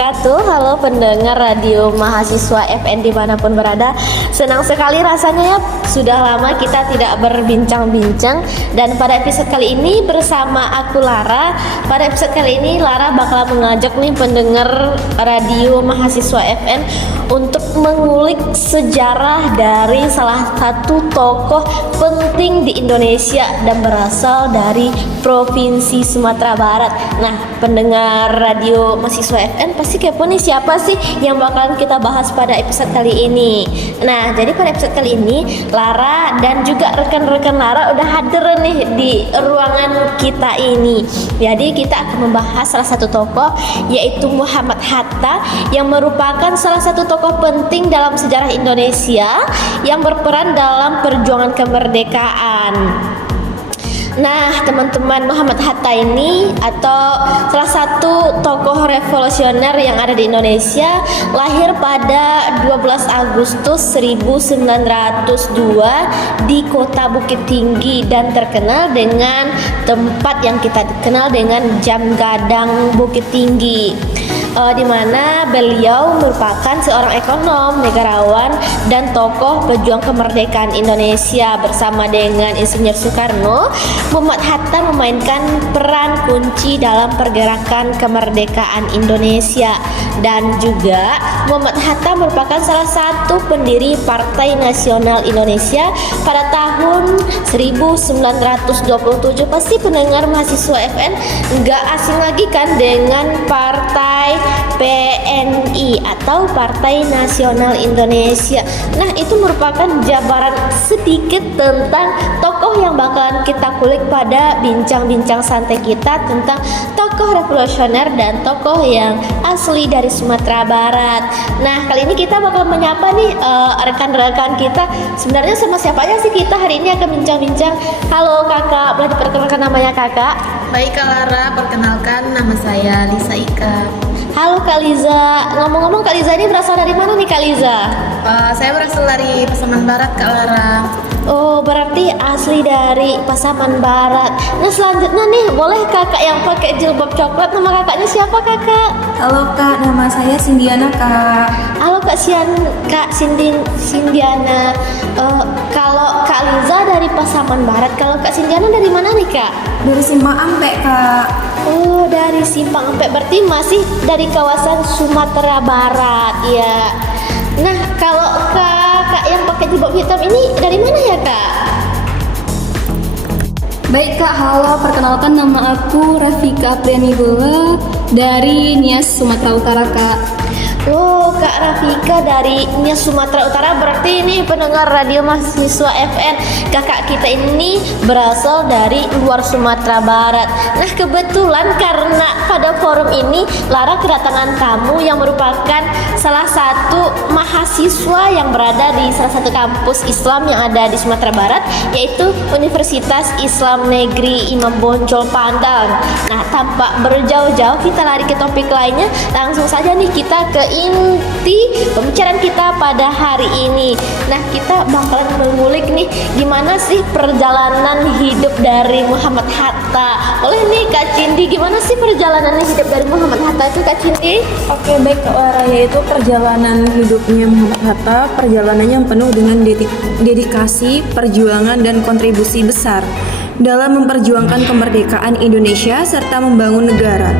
wabarakatuh. Halo pendengar radio mahasiswa FN dimanapun berada. Senang sekali rasanya ya, sudah lama kita tidak berbincang-bincang. Dan pada episode kali ini bersama aku Lara. Pada episode kali ini Lara bakal mengajak nih pendengar radio mahasiswa FN untuk mengulik sejarah dari salah satu tokoh penting di Indonesia dan berasal dari Provinsi Sumatera Barat. Nah, pendengar radio mahasiswa FN pasti kepo nih, siapa sih yang bakalan kita bahas pada episode kali ini. Nah, jadi pada episode kali ini Lara dan juga rekan-rekan Lara udah hadir nih di ruangan kita ini. Jadi kita akan membahas salah satu tokoh, yaitu Muhammad Hatta, yang merupakan salah satu tokoh penting dalam sejarah Indonesia yang berperan dalam perjuangan kemerdekaan. Nah, teman-teman, Muhammad Hatta ini atau salah satu tokoh revolusioner yang ada di Indonesia, lahir pada 12 Agustus 1902 di kota Bukit Tinggi dan terkenal dengan tempat yang kita kenal dengan Jam Gadang Bukit Tinggi. Di mana beliau merupakan seorang ekonom, negarawan, dan tokoh pejuang kemerdekaan Indonesia. Bersama dengan Insinyur Soekarno, Muhammad Hatta memainkan peran kunci dalam pergerakan kemerdekaan Indonesia. Dan juga Muhammad Hatta merupakan salah satu pendiri Partai Nasional Indonesia pada tahun 1927. Pasti pendengar mahasiswa FN nggak asing lagi kan dengan Partai PNI atau Partai Nasional Indonesia. Nah, itu merupakan jabaran sedikit tentang tokoh yang bakalan kita kulik pada bincang-bincang santai kita tentang tokoh revolusioner dan tokoh yang asli dari Sumatera Barat. Nah, kali ini kita bakal menyapa nih rekan-rekan kita. Sebenarnya sama siapa aja sih kita hari ini akan bincang-bincang. Halo kakak, boleh diperkenalkan namanya kakak? Baik Kak Lara, perkenalkan nama saya Lisa Ika. Halo Kak Liza, ngomong-ngomong Kak Liza ini berasal dari mana nih Kak Liza? Saya berasal dari Pasaman Barat Kak Lara. Oh, berarti asli dari Pasaman Barat. Nah, selanjutnya nih, boleh kakak yang pakai jilbab coklat, nama kakaknya siapa kakak? Halo Kak, nama saya Sindiana Kak. Halo Kak Sindiana. Kalau Kak Liza dari Pasaman Barat, kalau Kak Sindiana dari mana nih Kak? Dari Simpang Ampe Kak. Oh, dari Simpang Ampe, berarti masih dari kawasan Sumatera Barat ya. Nah, kalau kakak yang pakai jilbab hitam ini dari mana ya Kak? Baik Kak, halo, perkenalkan nama aku Rafika Apriani Bola dari Nias, Sumatera Utara Kak. Oh, Kak Rafika dari Nias Sumatera Utara, berarti ini pendengar radio mahasiswa FN. Kakak kita ini berasal dari luar Sumatera Barat. Nah, kebetulan karena pada forum ini Lara kedatangan tamu yang merupakan salah satu mahasiswa yang berada di salah satu kampus Islam yang ada di Sumatera Barat, yaitu Universitas Islam Negeri Imam Bonjol Padang. Nah, tanpa berjauh-jauh kita lari ke topik lainnya, langsung saja nih kita ke inti pembicaraan kita pada hari ini. Nah, kita bakalan mengulik nih gimana sih perjalanan hidup dari Muhammad Hatta. Boleh nih Kak Cindi, gimana sih perjalanan hidup dari Muhammad Hatta itu Kak Cindi? Oke, baik Kak Lara, yaitu perjalanan hidupnya Muhammad Hatta, perjalanannya yang penuh dengan dedikasi, perjuangan, dan kontribusi besar dalam memperjuangkan kemerdekaan Indonesia serta membangun negara.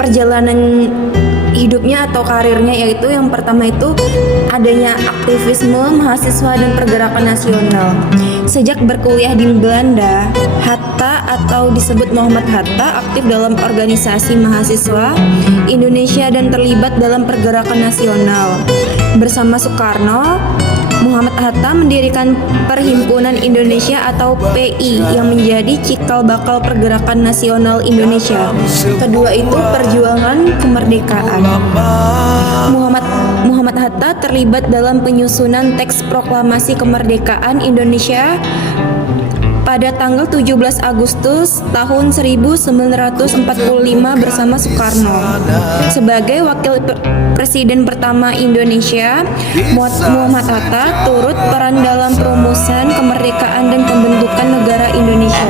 Perjalanan hidupnya atau karirnya yaitu yang pertama itu adanya aktivisme mahasiswa dan pergerakan nasional. Sejak berkuliah di Belanda, Hatta atau disebut Muhammad Hatta aktif dalam organisasi mahasiswa Indonesia dan terlibat dalam pergerakan nasional. Bersama Soekarno, Muhammad Hatta mendirikan Perhimpunan Indonesia atau PI yang menjadi cikal bakal pergerakan nasional Indonesia. Kedua itu perjuangan kemerdekaan. Muhammad Hatta terlibat dalam penyusunan teks proklamasi kemerdekaan Indonesia pada tanggal 17 Agustus tahun 1945 bersama Soekarno. Sebagai wakil presiden pertama Indonesia, Muhammad Hatta turut peran dalam perumusan kemerdekaan dan pembentukan negara Indonesia.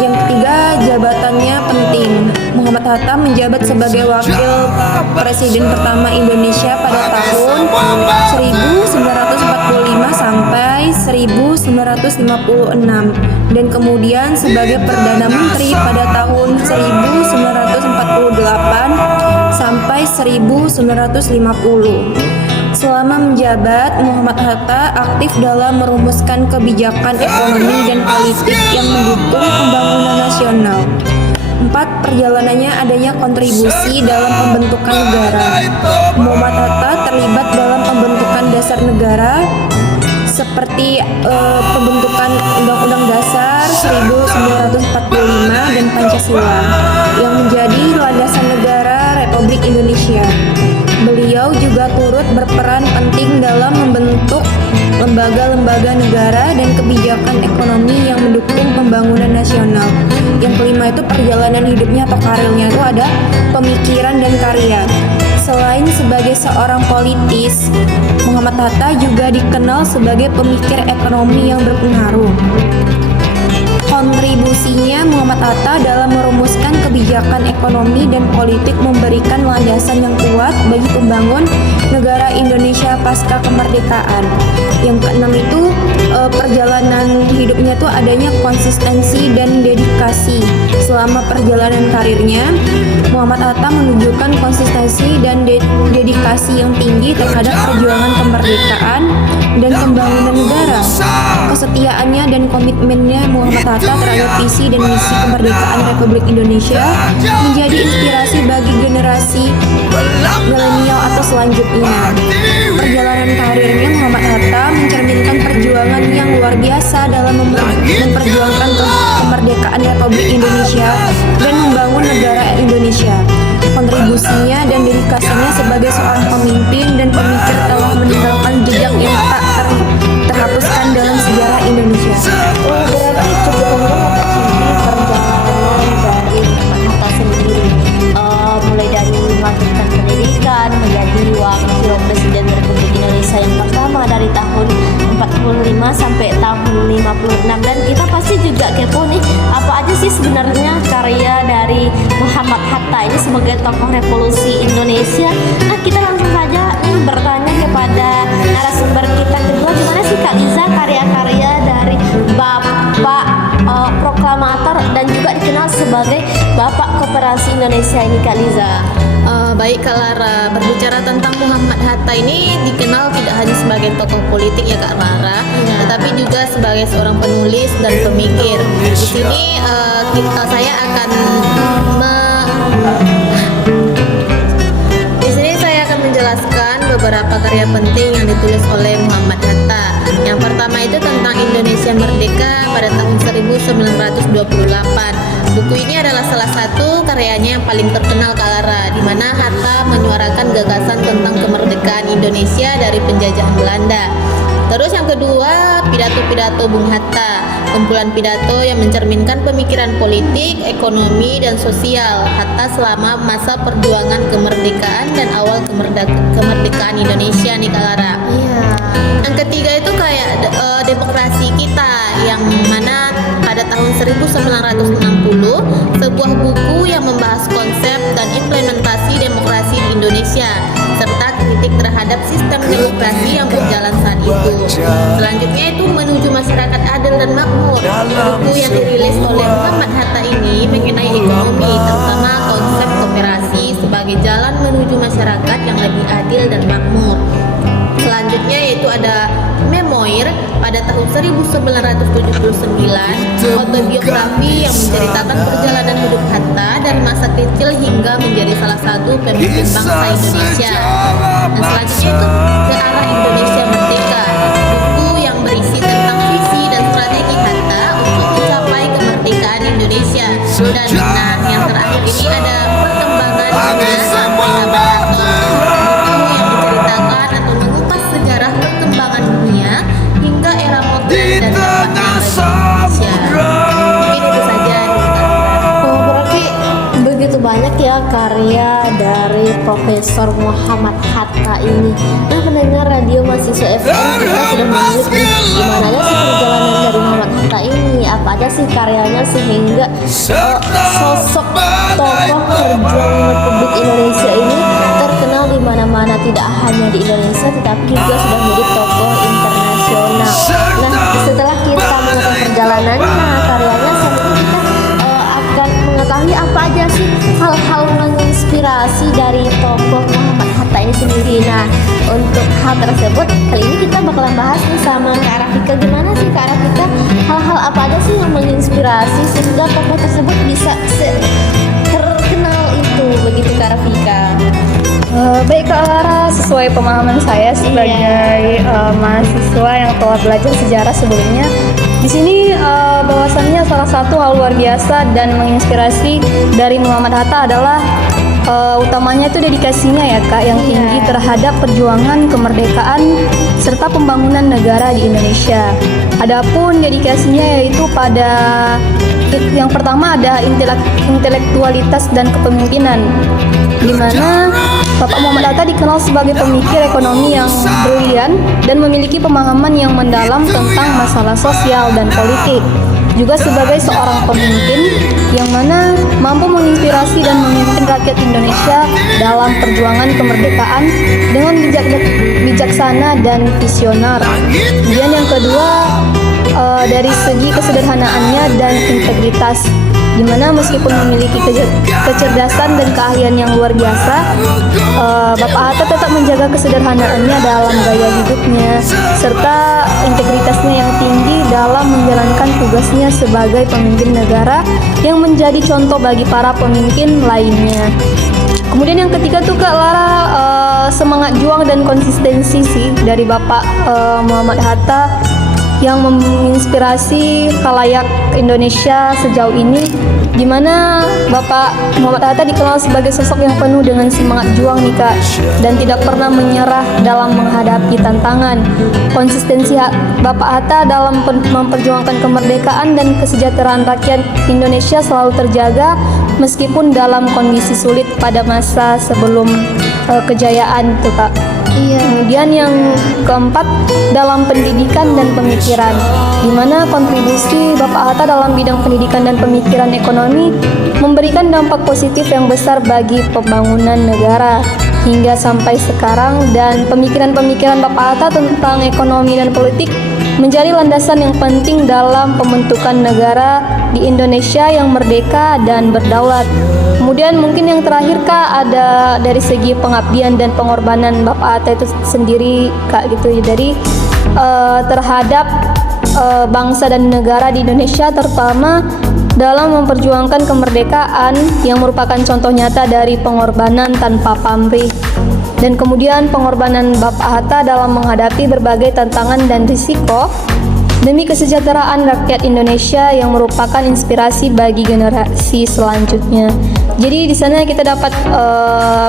Yang ketiga, jabatannya penting. Muhammad Hatta menjabat sebagai Wakil Presiden pertama Indonesia pada tahun 1945 sampai 1956 dan kemudian sebagai Perdana Menteri pada tahun 1948 sampai 1950. Selama menjabat, Muhammad Hatta aktif dalam merumuskan kebijakan ekonomi dan politik yang mendukung pembangunan nasional. 4. Perjalanannya adanya kontribusi dalam pembentukan negara. Muhammad Hatta terlibat dalam pembentukan dasar negara seperti pembentukan Undang-Undang Dasar 1945 dan Pancasila yang menjadi landasan negara Republik Indonesia. Beliau juga turut berperan penting dalam membentuk lembaga-lembaga negara dan kebijakan ekonomi yang mendukung pembangunan nasional. Yang kelima itu perjalanan hidupnya atau karirnya itu ada pemikiran dan karya. Selain sebagai seorang politis, Muhammad Hatta juga dikenal sebagai pemikir ekonomi yang berpengaruh. Kontribusinya Muhammad Hatta dalam merumuskan kebijakan ekonomi dan politik memberikan landasan yang kuat bagi pembangun negara Indonesia pasca kemerdekaan. Yang keenam itu perjalanan hidupnya tuh adanya konsistensi dan dedikasi. Selama perjalanan karirnya, Muhammad Hatta menunjukkan konsistensi dan dedikasi yang tinggi terhadap perjuangan kemerdekaan dan pembangunan negara. Kesetiaannya dan komitmennya Muhammad Hatta terhadap visi dan misi kemerdekaan Republik Indonesia menjadi inspirasi bagi generasi milenial atau selanjutnya. Perjalanan karirnya Muhammad Hatta mencerminkan perjuangan yang luar biasa dalam memperjuangkan kemerdekaan Republik Indonesia dan membangun negara Indonesia. Kontribusinya dan dedikasinya sebagai seorang pemimpin dan pemikir telah meninggalkan jejak yang tak terhapuskan dalam sejarah Indonesia. Berarti cukup membantu perjalanan dari Muhammad Hatta sendiri, mulai dari melanjutkan pendidikan menjadi Wakil Presiden Republik Indonesia yang pertama dari tahun 45 sampai tahun 56, dan kita pasti juga kepo nih apa aja sih sebenarnya karya dari Muhammad Hatta ini sebagai tokoh revolusi Indonesia. Nah, kita langsung saja nih bertanya kepada narasumber kita kedua, gimana sih Kak Liza karya-karya dari Bapak proklamator dan juga dikenal sebagai Bapak Koperasi Indonesia ini, Kak Liza? Baik Kak Lara, berbicara tentang Muhammad Hatta ini dikenal tidak hanya sebagai tokoh politik ya Kak Lara, tetapi juga sebagai seorang penulis dan pemikir. Di sini saya akan menjelaskan beberapa karya penting yang ditulis oleh Muhammad Hatta. Yang pertama itu tentang Indonesia Merdeka pada tahun 1928. Buku ini adalah salah satu karyanya yang paling terkenal Kak Lara, di mana Hatta menyuarakan gagasan tentang kemerdekaan Indonesia dari penjajahan Belanda. Terus yang kedua, pidato-pidato Bung Hatta, kumpulan pidato yang mencerminkan pemikiran politik, ekonomi, dan sosial Hatta selama masa perjuangan kemerdekaan dan awal kemerdekaan Indonesia nih Kak Lara. Iya. Yang ketiga itu kayak demokrasi kita, yang mana pada tahun 1960 sebuah buku yang membahas konsep dan implementasi demokrasi di Indonesia serta kritik terhadap sistem demokrasi yang berjalan saat itu. Selanjutnya itu menuju masyarakat adil dan makmur. Buku yang dirilis oleh Muhammad Hatta ini mengenai ekonomi, terutama konsep koperasi sebagai jalan menuju masyarakat yang lebih adil dan makmur. Selanjutnya yaitu ada Memoir pada tahun 1979, autobiografi yang menceritakan perjalanan hidup Hatta dari masa kecil hingga menjadi salah satu pemimpin bangsa Indonesia. Dan selanjutnya itu Ke Arah Indonesia Merdeka, buku yang berisi tentang visi dan strategi Hatta untuk mencapai kemerdekaan Indonesia. Dan yang terakhir ini ada Perkembangan Dunia sampai Abad yang menceritakan atau mengupas sejarah perkembangan dunia hingga era modern dan Indonesia. Mungkin itu saja. Berarti begitu banyak banyak ya karya dari Profesor Muhammad Hatta ini. Nah, pendengar radio mahasiswa FM, kita sudah melihat nih gimana aja sih perjalanan dari Muhammad Hatta ini, apa aja sih karyanya sehingga sosok tokoh perjuangan Republik Indonesia ini terkenal di mana-mana, tidak hanya di Indonesia tetapi juga sudah menjadi tokoh internasional. Nah, setelah kita mengetahui perjalanannya, karyanya, selanjutnya kita akan mengetahui apa aja sih hal-hal menginspirasi dari tokoh Muhammad Hatta ini sendiri. Nah, untuk hal tersebut kali ini kita bakalan bahas nih sama Kak Rafika. Gimana sih Kak Rafika, hal-hal apa aja sih yang menginspirasi sehingga tokoh tersebut bisa terkenal itu, begitu Kak Rafika? Baik Kak Lara, sesuai pemahaman saya sebagai mahasiswa yang telah belajar sejarah sebelumnya, di sini bahwasannya salah satu hal luar biasa dan menginspirasi dari Muhammad Hatta adalah utamanya itu dedikasinya ya Kak, yang tinggi terhadap perjuangan kemerdekaan serta pembangunan negara di Indonesia. Adapun dedikasinya yaitu pada yang pertama ada intelektualitas dan kepemimpinan, di mana Bapak Muhammad Hatta dikenal sebagai pemikir ekonomi yang brilian dan memiliki pemahaman yang mendalam tentang masalah sosial dan politik. Juga sebagai seorang pemimpin yang mana mampu menginspirasi dan memimpin rakyat Indonesia dalam perjuangan kemerdekaan dengan bijaksana dan visioner. Kemudian yang kedua, dari segi kesederhanaannya dan integritas, di mana meskipun memiliki kecerdasan dan keahlian yang luar biasa, Bapak Hatta tetap menjaga kesederhanaannya dalam gaya hidupnya serta integritasnya yang tinggi dalam menjalankan tugasnya sebagai pemimpin negara yang menjadi contoh bagi para pemimpin lainnya. Kemudian yang ketiga tuh Kak Lara, semangat juang dan konsistensi sih dari Bapak Muhammad Hatta yang menginspirasi khalayak Indonesia sejauh ini, di mana Bapak Muhammad Hatta dikenal sebagai sosok yang penuh dengan semangat juang nih Kak, dan tidak pernah menyerah dalam menghadapi tantangan. Konsistensi Bapak Hatta dalam memperjuangkan kemerdekaan dan kesejahteraan rakyat Indonesia selalu terjaga meskipun dalam kondisi sulit pada masa sebelum kejayaan tuh Kak. Kemudian yang keempat, dalam pendidikan dan pemikiran, di mana kontribusi Bapak Hatta dalam bidang pendidikan dan pemikiran ekonomi memberikan dampak positif yang besar bagi pembangunan negara hingga sampai sekarang, dan pemikiran-pemikiran Bapak Hatta tentang ekonomi dan politik menjadi landasan yang penting dalam pembentukan negara di Indonesia yang merdeka dan berdaulat. Kemudian mungkin yang terakhir Kak, ada dari segi pengabdian dan pengorbanan Bapak Hatta itu sendiri Kak gitu, dari terhadap bangsa dan negara di Indonesia, terutama dalam memperjuangkan kemerdekaan yang merupakan contoh nyata dari pengorbanan tanpa pamrih. Dan kemudian pengorbanan Bapak Hatta dalam menghadapi berbagai tantangan dan risiko demi kesejahteraan rakyat Indonesia yang merupakan inspirasi bagi generasi selanjutnya. Jadi di sana kita dapat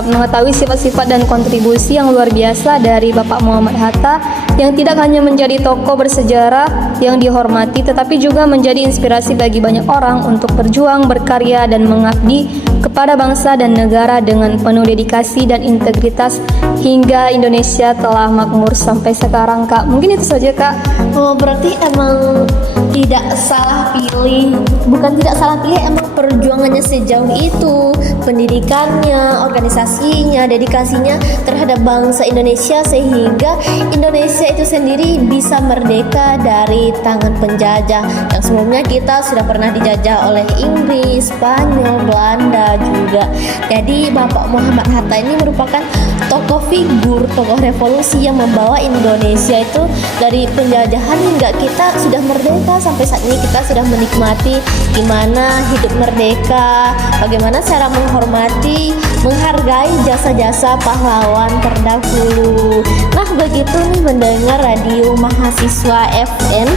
mengetahui sifat-sifat dan kontribusi yang luar biasa dari Bapak Muhammad Hatta, yang tidak hanya menjadi tokoh bersejarah yang dihormati, tetapi juga menjadi inspirasi bagi banyak orang untuk berjuang, berkarya, dan mengabdi kepada bangsa dan negara dengan penuh dedikasi dan integritas hingga Indonesia telah makmur sampai sekarang Kak. Mungkin itu saja Kak. Oh, berarti emang tidak salah pilih, bukan tidak salah pilih, emang perjuangannya sejauh itu, pendidikannya, organisasinya, dedikasinya terhadap bangsa Indonesia, sehingga Indonesia itu sendiri bisa merdeka dari tangan penjajah yang sebelumnya kita sudah pernah dijajah oleh Inggris, Spanyol, Belanda juga. Jadi Bapak Muhammad Hatta ini merupakan tokoh figur, tokoh revolusi yang membawa Indonesia itu dari penjajahan hingga kita sudah merdeka. Sampai saat ini kita sudah menikmati gimana hidup merdeka, bagaimana cara menghormati, menghargai jasa-jasa pahlawan terdahulu. Nah, begitu nih mendengar radio mahasiswa FN,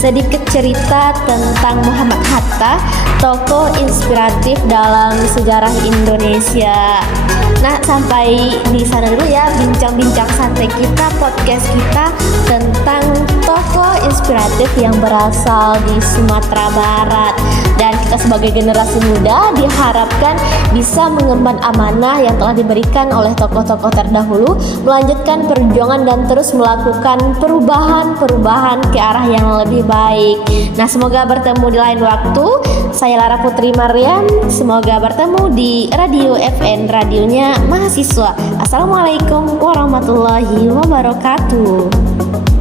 sedikit cerita tentang Muhammad Hatta, tokoh inspiratif dalam sejarah Indonesia. Nah, sampai di sana dulu ya bincang-bincang santai kita, podcast kita tentang tokoh inspiratif yang berasal di Sumatera Barat. Dan kita kita sebagai generasi muda diharapkan bisa mengemban amanah yang telah diberikan oleh tokoh-tokoh terdahulu, melanjutkan perjuangan dan terus melakukan perubahan ke arah yang lebih baik. Nah, semoga bertemu di lain waktu. Saya Lara Putri Maryam, semoga bertemu di Radio FN, radionya mahasiswa. Assalamualaikum warahmatullahi wabarakatuh.